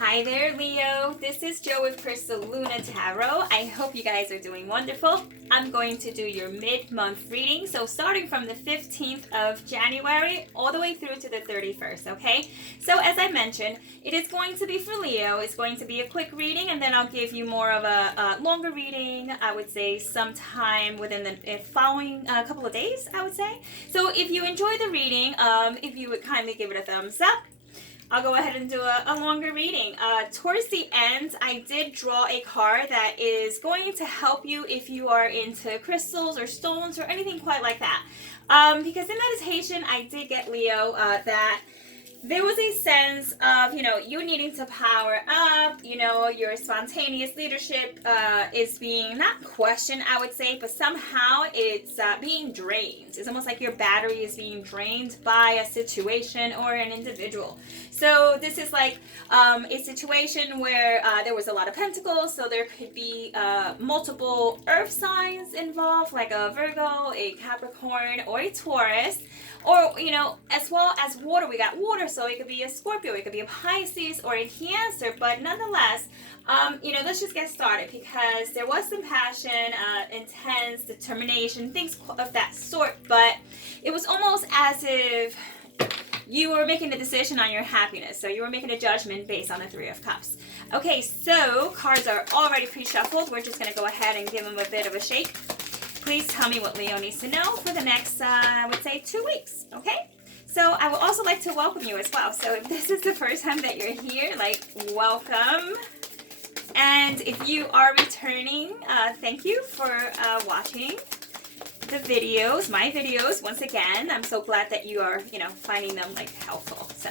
Hi there, Leo. This is Joe with Crystal Luna Tarot. I hope you guys are doing wonderful. I'm going to do your mid-month reading, so starting from the 15th of January all the way through to the 31st, okay? So as I mentioned, it is going to be for Leo. It's going to be a quick reading, and then I'll give you more of a longer reading, I would say sometime within the following couple of days, I would say. So if you enjoy the reading, if you would kindly give it a thumbs up, I'll go ahead and do a longer reading. Towards the end, I did draw a card that is going to help you if you are into crystals or stones or anything quite like that. Because in meditation, I did get, Leo, that there was a sense of, you needing to power up, your spontaneous leadership is being not questioned, I would say, but somehow it's being drained. It's almost like your battery is being drained by a situation or an individual. So this is like a situation where there was a lot of pentacles, so there could be multiple earth signs involved, like a Virgo, a Capricorn, or a Taurus. Or, as well as water, we got water, so it could be a Scorpio, it could be a Pisces, or a Cancer, but nonetheless, let's just get started, because there was some passion, intense, determination, things of that sort, but it was almost as if you were making a decision on your happiness, so you were making a judgment based on the Three of Cups. Okay, so cards are already pre-shuffled. We're just going to go ahead and give them a bit of a shake. Please tell me what Leo needs to know for the next, I would say, 2 weeks, okay? So I would also like to welcome you as well. So if this is the first time that you're here, welcome. And if you are returning, thank you for watching the videos, my videos. Once again, I'm so glad that you are, finding them, helpful. So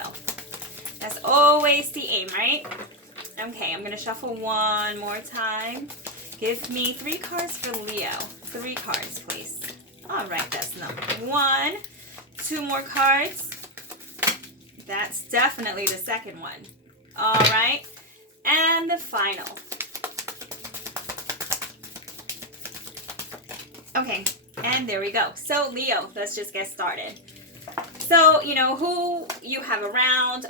that's always the aim, right? Okay, I'm going to shuffle one more time. Give me 3 cards for Leo. 3 cards, please. All right, that's number 1. 2 more cards. That's definitely the second one. All right, and the final. Okay, and there we go. So Leo, let's just get started. So, who you have around,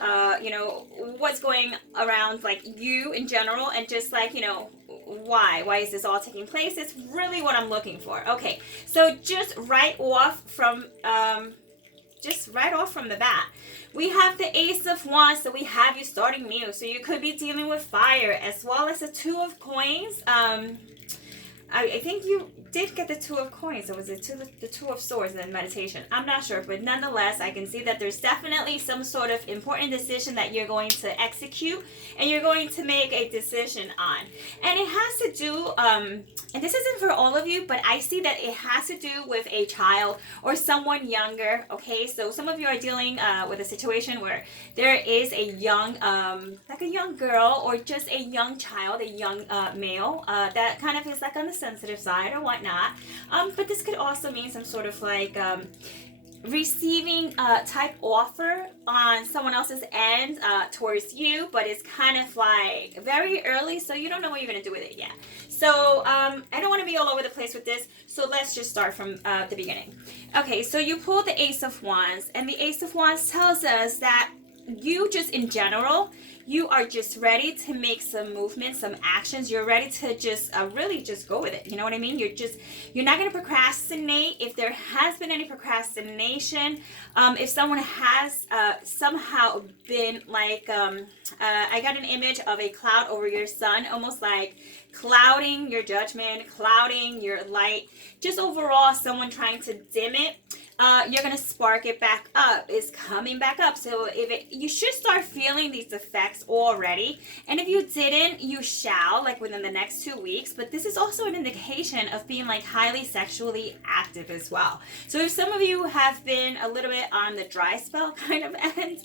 what's going around, you in general, and just, why is this all taking place? It's really what I'm looking for. Okay, so just right off from the bat, we have the Ace of Wands, so we have you starting new. So you could be dealing with fire, as well as the 2 of Coins. I think you did get the 2 of Coins, or was it the 2 of Swords in meditation? I'm not sure, but nonetheless, I can see that there's definitely some sort of important decision that you're going to execute, and you're going to make a decision on. And it has to do, and this isn't for all of you, but I see that it has to do with a child or someone younger, okay? So some of you are dealing with a situation where there is a young, like a young girl, or just a young child, a young male, that kind of is on the sensitive side or whatnot, but this could also mean some sort of receiving type offer on someone else's end towards you, but it's kind of very early, so you don't know what you're going to do with it yet. So I don't want to be all over the place with this, so let's just start from the beginning. Okay, so you pulled the Ace of Wands, and the Ace of Wands tells us that you just in general, you are just ready to make some movement, some actions. You're ready to just really just go with it. You know what I mean? You're not going to procrastinate. If there has been any procrastination, if someone has somehow been I got an image of a cloud over your sun, almost like clouding your judgment, clouding your light, just overall someone trying to dim it. You're going to spark it back up. It's coming back up. So you should start feeling these effects already. And if you didn't, you shall, within the next 2 weeks. But this is also an indication of being highly sexually active as well. So if some of you have been a little bit on the dry spell kind of end,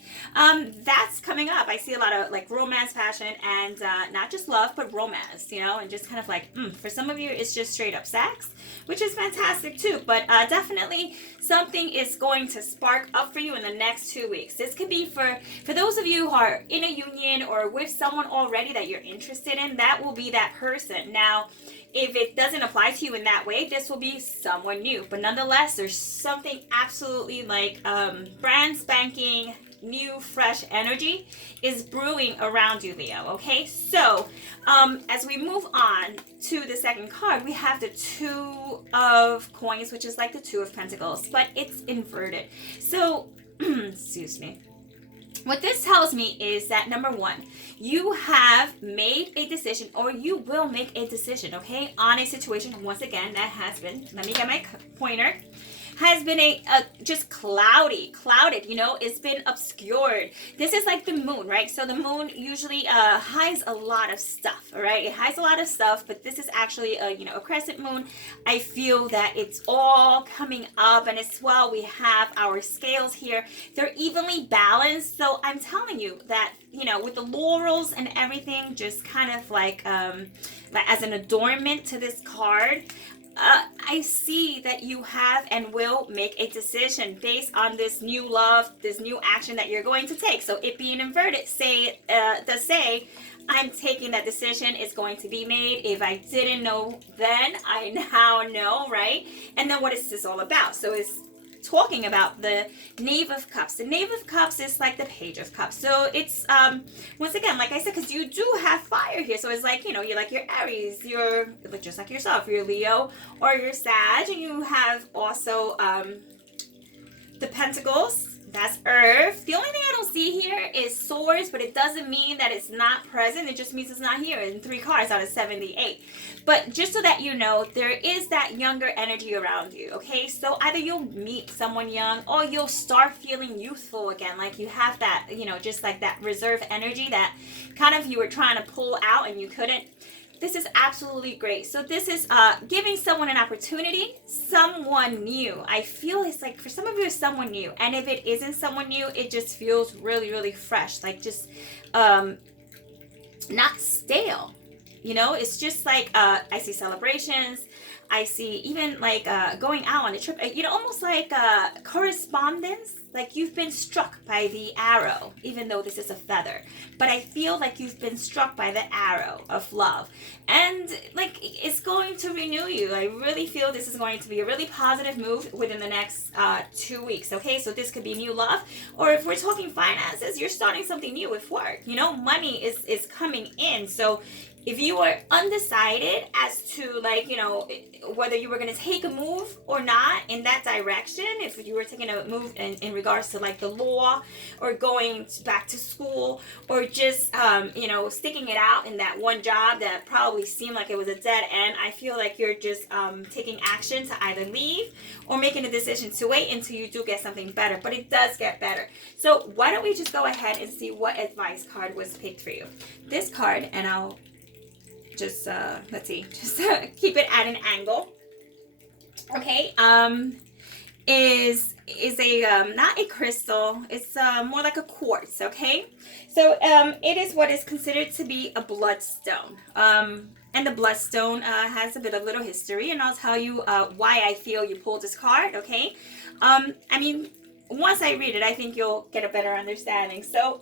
that's coming up. I see a lot of romance, passion, and not just love, but romance, and just kind of for some of you, it's just straight up sex, which is fantastic too. But definitely something is going to spark up for you in the next 2 weeks. This could be for those of you who are in a union or with someone already that you're interested in. That will be that person. Now, if it doesn't apply to you in that way, this will be someone new. But nonetheless, there's something absolutely brand spanking new, fresh energy is brewing around you, Leo. Okay, so as we move on to the second card, we have the Two of Coins, which is like the Two of Pentacles, but it's inverted. So, excuse me. What this tells me is that number one, you have made a decision, or you will make a decision, okay, on a situation, once again, that has been, let me get my pointer, has been a just clouded, you know, it's been obscured. This is like the moon, right? So the moon usually hides a lot of stuff, all right? It hides a lot of stuff, but this is actually a, you know, a crescent moon. I feel that it's all coming up, and as well, we have our scales here. They're evenly balanced, so I'm telling you that, you know, with the laurels and everything, just kind of like as an adornment to this card, I see that you have and will make a decision based on this new love, this new action that you're going to take. So it being inverted, does say, I'm taking that decision. It's going to be made. If I didn't know then, I now know, right? And then what is this all about? So it's talking about the Knave of Cups. The Knave of Cups is like the Page of Cups. So it's, once again, like I said, because you do have fire here. So it's like, you know, you're like your Aries, you're just like yourself, you're Leo or you're Sag, and you have also the Pentacles. That's Earth. The only thing I don't see here is Swords, but it doesn't mean that it's not present. It just means it's not here in 3 cards out of 78. But just so that you know, there is that younger energy around you, okay? So either you'll meet someone young, or you'll start feeling youthful again. Like you have that, you know, just like that reserve energy that kind of you were trying to pull out and you couldn't. This is absolutely great. So this is giving someone an opportunity, someone new. I feel it's like for some of you, it's someone new. And if it isn't someone new, it just feels really, really fresh. Like just not stale. You know, it's just like I see celebrations. I see even like going out on a trip, you know, almost like correspondence. Like you've been struck by the arrow, even though this is a feather. But I feel like you've been struck by the arrow of love. And like it's going to renew you. I really feel this is going to be a really positive move within the next 2 weeks. Okay, so this could be new love. Or if we're talking finances, you're starting something new with work. You know, money is coming in. So if you are undecided as to, like, you know, whether you were going to take a move or not in that direction, if you were taking a move in regards to like the law or going back to school, or just, you know, sticking it out in that one job that probably seemed like it was a dead end, I feel like you're just taking action to either leave or making a decision to wait until you do get something better. But it does get better. So why don't we just go ahead and see what advice card was picked for you. This card, and I'll just let's see, just keep it at an angle. Okay, is a not a crystal, it's more like a quartz. Okay, so it is what is considered to be a bloodstone, and the bloodstone has a bit of little history, and I'll tell you why I feel you pulled this card. Okay, I mean, once I read it, I think you'll get a better understanding. So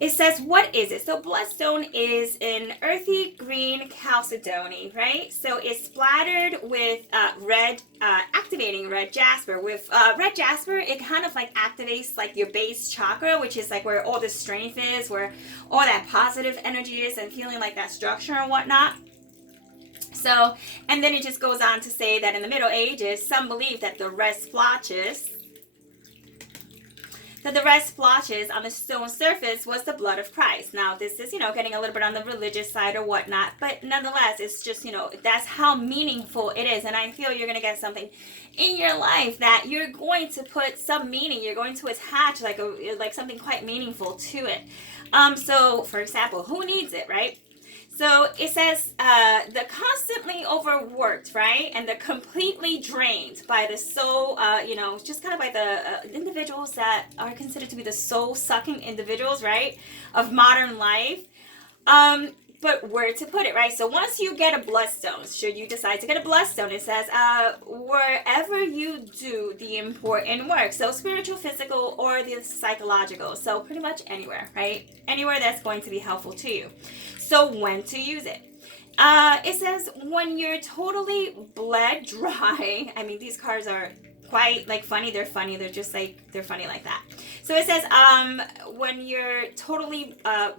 it says, what is it? So bloodstone is an earthy green chalcedony, right? So it's splattered with red, activating red jasper. With red jasper, it kind of like activates like your base chakra, which is like where all the strength is, where all that positive energy is, and feeling like that structure and whatnot. So, and then it just goes on to say that in the Middle Ages, some believe that the red splotches on the stone surface was the blood of Christ. Now, this is, you know, getting a little bit on the religious side or whatnot, but nonetheless, it's just, you know, that's how meaningful it is. And I feel you're going to get something in your life that you're going to put some meaning, you're going to attach like something quite meaningful to it. So, for example, who needs it, right? So it says the constantly overworked, right? And the completely drained by the soul, you know, just kind of by the individuals that are considered to be the soul-sucking individuals, right? Of modern life. But where to put it, right? So once you get a bloodstone, should you decide to get a bloodstone, it says wherever you do the important work. So spiritual, physical, or the psychological. So pretty much anywhere, right? Anywhere that's going to be helpful to you. So when to use it? It says when you're totally bled dry. I mean, these cards are quite like funny. They're funny. They're just like, they're funny like that. So it says, when you're totally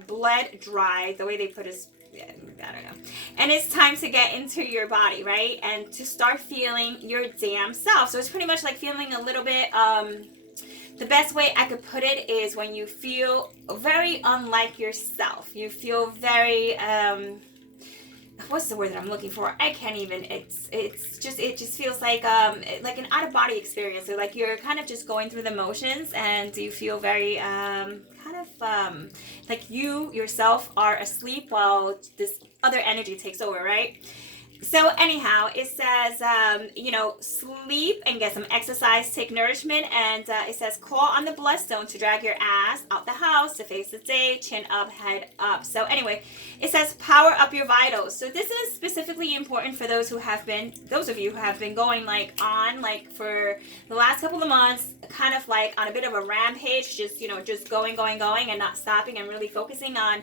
bled dry, the way they put it is, I don't know. And it's time to get into your body, right? And to start feeling your damn self. So it's pretty much like feeling a little bit, the best way I could put it is when you feel very unlike yourself. You feel very, what's the word that I'm looking for? I can't even, it just feels like an out of body experience. So like you're kind of just going through the motions and you feel very, like you yourself are asleep while this other energy takes over, right? So anyhow, it says, sleep and get some exercise, take nourishment, and it says call on the bloodstone to drag your ass out the house to face the day, chin up, head up. So anyway, it says power up your vitals. So this is specifically important for those of you who have been going like for the last couple of months, kind of like on a bit of a rampage, just going and not stopping and really focusing on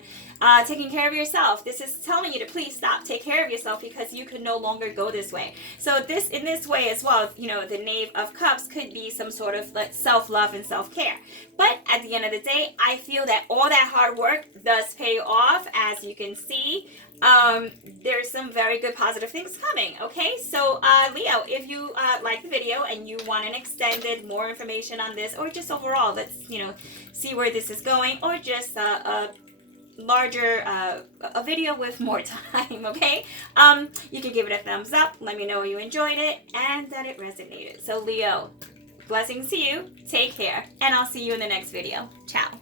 taking care of yourself. This is telling you to please stop, take care of yourself, because you could no longer go this way. So in this way as well, the Knave of Cups could be some sort of like self-love and self-care. But at the end of the day, I feel that all that hard work does pay off. As you can see, there's some very good positive things coming. Okay, so Leo, if you like the video and you want an extended more information on this, or just overall, let's see where this is going, or just a larger a video with more time, okay, you can give it a thumbs up, let me know you enjoyed it and that it resonated. So Leo, blessings to you, take care, and I'll see you in the next video. Ciao.